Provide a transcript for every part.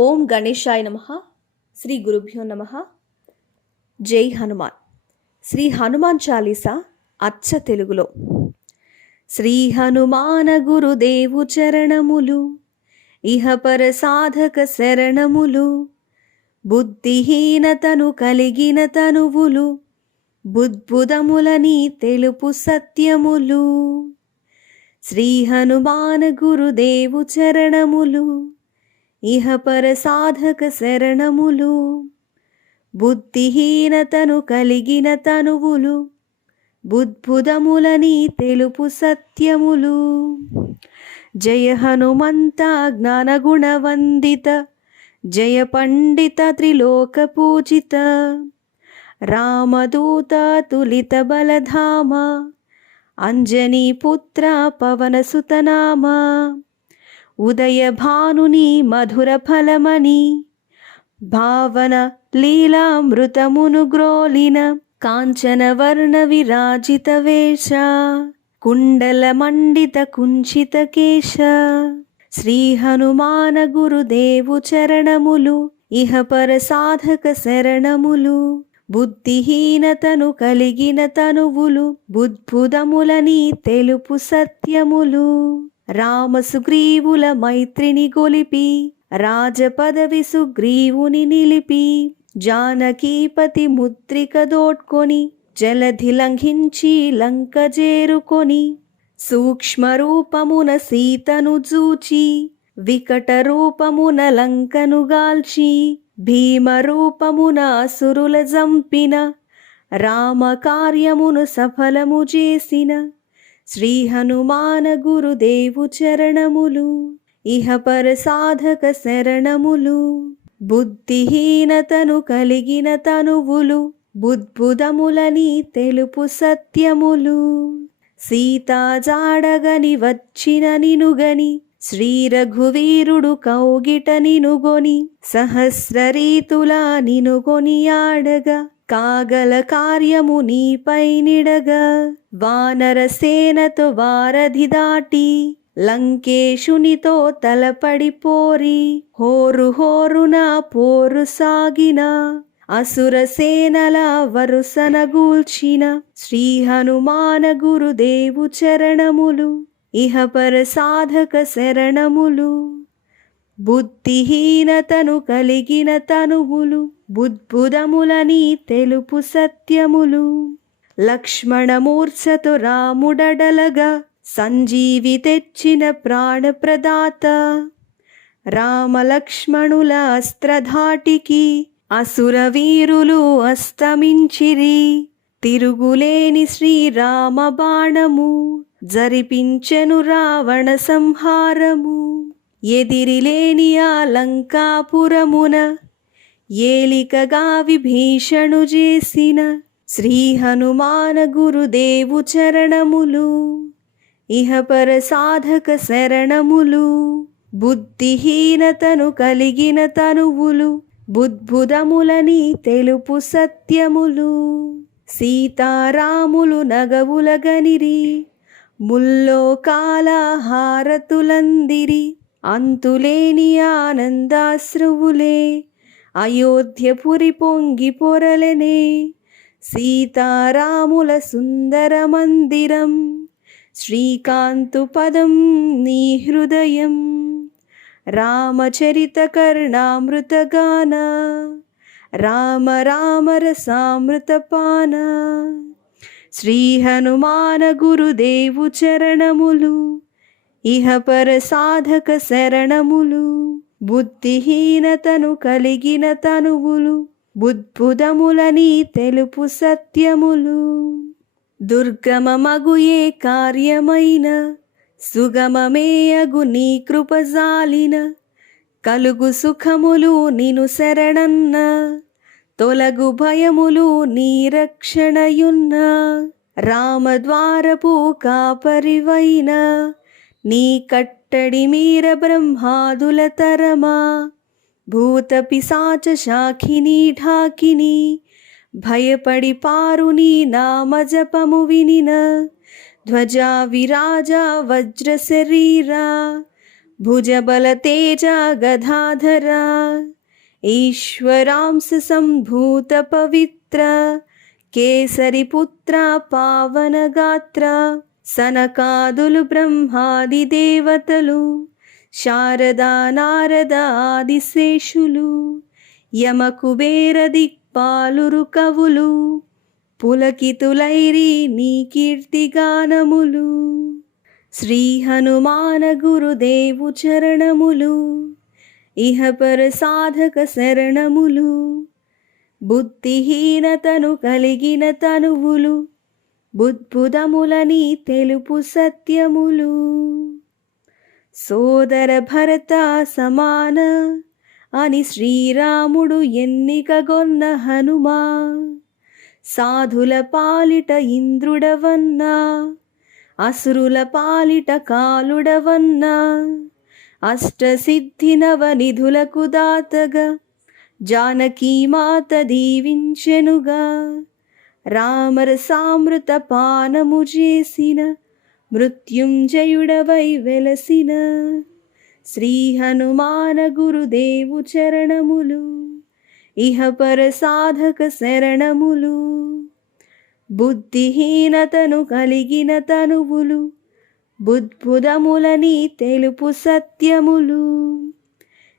ఓం గణేశాయ నమః. శ్రీ గురుభ్యో నమః. జై హనుమాన్. శ్రీ హనుమాన్ చాలీసా అచ్చ తెలుగులో. శ్రీ హనుమాన గురుదేవు చరణములు, ఇహపర సాధక శరణములు, బుద్ధిహీనతను కలిగిన తనువులు, బుద్బుదములని తెలుపు సత్యములు. శ్రీ హనుమాన గురుదేవు చరణములు, ఇహపర సాధక శరణములు, బుద్ధిహీనతను కలిగిన తనువులు, బుద్బుదములని తెలుపు సత్యములు. జయ హనుమంత జ్ఞానగుణవందిత, జయ పండిత త్రిలోక పూజిత, రామదూత తులిత బలధామ, అంజనీ పుత్ర పవనసుతనామ, ఉదయ భానుని మధుర ఫలమని, భావన లీలామృతమును గ్రోలిన, కాంచన వర్ణ విరాజిత వేష, కుండల మండిత కుంచిత కేశ. శ్రీ హనుమాన గురుదేవు చరణములు, ఇహపర సాధక శరణములు, బుద్ధిహీనతను కలిగిన తనువులు, బుద్బుదములని తెలుపు సత్యములు. రామ సుగ్రీవుల మైత్రిని గొలిపి, రాజపదవి సుగ్రీవుని నిలిపి, జానకీపతి ముద్రిక దోడ్కొని, జలధి లంఘించి లంక చేరుకొని, సూక్ష్మ రూపమున సీతను జూచి, వికట రూపమున లంకను గాల్చి, భీమ రూపమున అసురుల జంపిన, రామ కార్యమును సఫలము చేసిన, శ్రీ హనుమాన గురుదేవు చరణములు, ఇహపర సాధక శరణములు, బుద్ధిహీనతను కలిగిన తనువులు, బుద్బుదములని తెలుపు సత్యములు. సీతా జాడగని వచ్చిన నినుగని, శ్రీ రఘువీరుడు కౌగిట నినుగొని, సహస్ర రీతులా నినుగొని ఆడగా, కాగల కార్యము నీపై నిడగా, వానర సేనతో వారధి దాటి, లంకేశునితో తలపడిపోరి, హోరు హోరున పోరు సాగిన, అసుర సేనల వరుసన గూల్చిన, శ్రీ హనుమాన గురుదేవు చరణములు, ఇహపర సాధక శరణములు, బుద్ధిహీనతను కలిగిన తనువులు, బుద్బుదములని తెలుపు సత్యములు. లక్ష్మణమూర్ఛతో రాముడడలగా, సంజీవి తెచ్చిన ప్రాణప్రదాత, రామలక్ష్మణుల అస్త్రధాటికి, అసుర వీరులు అస్తమించిరి, తిరుగులేని శ్రీరామ బాణము, జరిపించెను రావణ సంహారము. ఎదిరిలేని ఆ లంకాపురమున, ఏలికగా విభీషణు చేసిన, శ్రీ హనుమాన గురుదేవు చరణములు, ఇహపర సాధక శరణములు, బుద్ధిహీనతను కలిగిన తనువులు, బుద్బుదములని తెలుపు సత్యములు. సీతారాములు నగవులగనిరి, ముల్లోకాల హారతులందిరి, అంతులేని ఆనందాశ్రువులే, అయోధ్యపురి పొంగి పొరలెనే. సీతారాముల సుందర మందిరం, శ్రీకాంతు పదం నీ హృదయం, రామచరిత కర్ణామృత గాన, రామ రామ రసామృత పాన. శ్రీ హనుమాన గురుదేవు చరణములు, ఇహపర సాధక శరణములు, బుద్ధిహీనతను కలిగిన తనువులు, బుద్బుదములని తెలుపు సత్యములు. దుర్గమమగు ఏ కార్యమైన, సుగమమే అగు నీ కృపజాలిన, కలుగు సుఖములు నిను శరణన్న, తొలగు భయములు నీ రక్షణయున్న, రామద్వారపు కాపరివైన, నీ కట్టడి మీర బ్రహ్మాదుల తరమా, భూత పిశాచ శాఖిని ఢాకిని, భయపడి పారు నీ నామ జపము వినిన, ధ్వజా విరాజ వజ్ర శరీరా, भुजबलतेजा गदाधरा ईश्वरांस सम्भूत पवित्र केसरिपुत्र पावनगात्र सनकादुलु ब्रह्मादि देवतलु శారదా నారద ఆదిశేషులు యమకుబేర దిక్పాలురు కవులు పులకితులైరి నీ కీర్తిగానములు. శ్రీ హనుమాన గురుదేవు చరణములు ఇహపర సాధక శరణములు. బుద్ధిహీనతను కలిగిన తనువులు బుద్భుదములని తెలుపు సత్యములు. సోదర భరత సమాన అని శ్రీరాముడు ఎన్నికగొన్న హనుమా సాధుల పాలిట ఇంద్రుడవన్నా అసురుల పాలిట కాలుడవన్నా అష్టసిద్ధి నవనిధులకు దాతగా జానకీ మాత దీవించెనుగా. రామరసామృత పానము చేసిన మృత్యుంజయుడవై వెలసిన శ్రీ హనుమాన గురుదేవు చరణములు ఇహపర సాధక శరణములు. బుద్ధిహీనతను కలిగిన తనువులు బుద్భుదములని తెలుపు సత్యములు.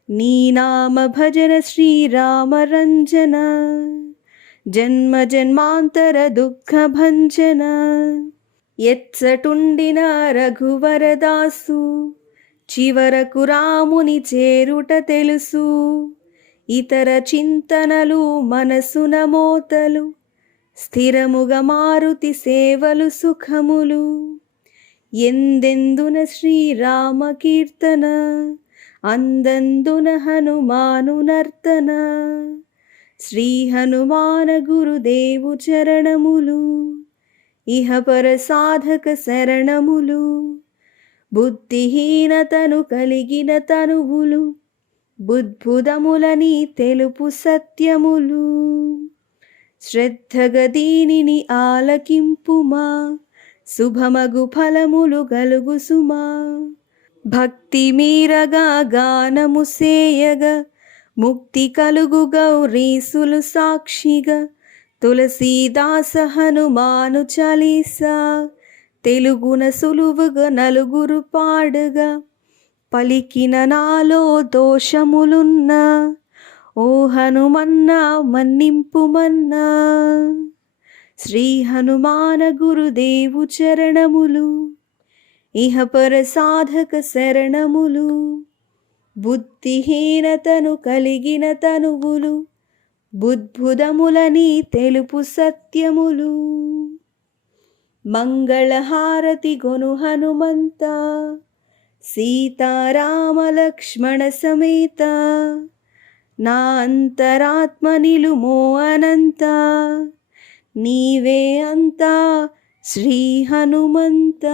నీ నామ భజన శ్రీరామరంజన జన్మ జన్మాంతర దుఃఖ భంజన. ఎచ్చటుండిన రఘువరదాసు చివరకు రాముని చేరుట తెలుసు. ఇతర చింతనలు మనసున మోతలు స్థిరముగా మారుతి సేవలు సుఖములు. ఎందెందున శ్రీరామ కీర్తన అందందున హనుమాను నర్తన. శ్రీ హనుమాన గురుదేవు చరణములు ఇహపర సాధక శరణములు. బుద్ధిహీనతను కలిగిన తనువులు బుద్భుదములని తెలుపు సత్యములు. శ్రద్ధగ దీనిని ఆలకింపుమా శుభమగు ఫలములు గలుగు సుమా. భక్తి మీరగా గానము సేయగా ముక్తి కలుగు గౌరీసులు సాక్షిగా. తులసీదాస హనుమాను చాలీసా తెలుగున సులువుగా నలుగురు పాడగా. పలికిన నాలో దోషములున్నా ఓ హనుమన్నా మన్నింపుమన్నా. శ్రీ హనుమాన గురుదేవు చరణములు ఇహపర సాధక శరణములు. బుద్ధిహీనతను కలిగిన తనువులు బుద్భుదములని తెలుపు సత్యములు. మంగళహారతి గొను హనుమంత సీతారామ లక్ష్మణ సమేత. నా అంతరాత్మ నిలుమో అనంత నీవే అంతా శ్రీ హనుమంత.